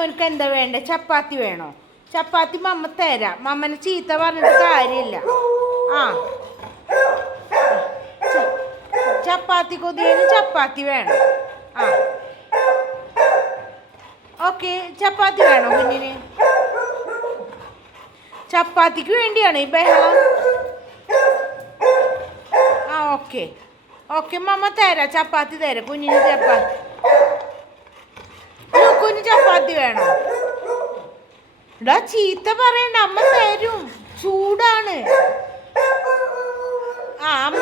മോനക്ക് എന്താ വേണ്ടേ? ചപ്പാത്തി വേണോ? ചപ്പാത്തി മമ്മ തരാം. മമ്മനെ ചീത്ത പറഞ്ഞിട്ട് കാര്യമില്ല. ആ ചപ്പാത്തി കൊതിയന് ചപ്പാത്തി വേണം. ആ ഓക്കെ, ചപ്പാത്തി വേണോ കുഞ്ഞിന്? ചപ്പാത്തിക്ക് വേണ്ടിയാണ് ഈ ബഹളം. ആ ഓക്കെ ഓക്കെ, മമ്മ തരാം, ചപ്പാത്തി തരാം കുഞ്ഞിന്. ചപ്പാത്തി കുഞ്ഞ് ചപ്പാത്തി വേണോ? ഇടാ ചീത്ത പറയണ്ട, അമ്മ തരും, ചൂടാണ്. ആ അമ്മ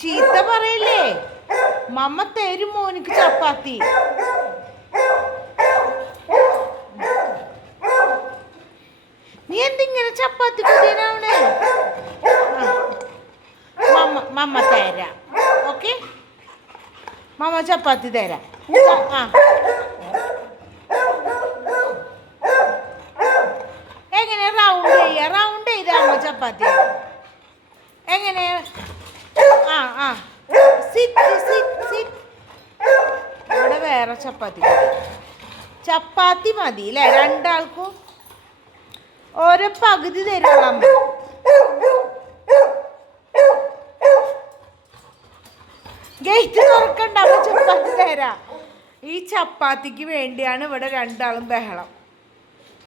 ചീത്ത പറയില്ലേ, മമ്മ തരും മോനിക്ക് ചപ്പാത്തി. നീ എന്തിങ്ങനെ ചപ്പാത്തി കുതിരാവണേ? മമ്മ തരാം. ഓക്കെ, മമ്മ ചപ്പാത്തി തരാം. ആ എങ്ങനെ റൗണ്ട് ചെയ്ത അമ്മ ചപ്പാത്തി എങ്ങനെ? ആ ആ ഇവിടെ വേറെ ചപ്പാത്തി മതി അല്ലേ? രണ്ടാൾക്കും ഓരോ പകുതി തരുള്ളൂ അമ്മ. ഗേറ്റ് തുറക്കണ്ട, അമ്മ ചപ്പാത്തി തരാം. ഈ ചപ്പാത്തിക്ക് വേണ്ടിയാണ് ഇവിടെ രണ്ടാളും ബഹളം.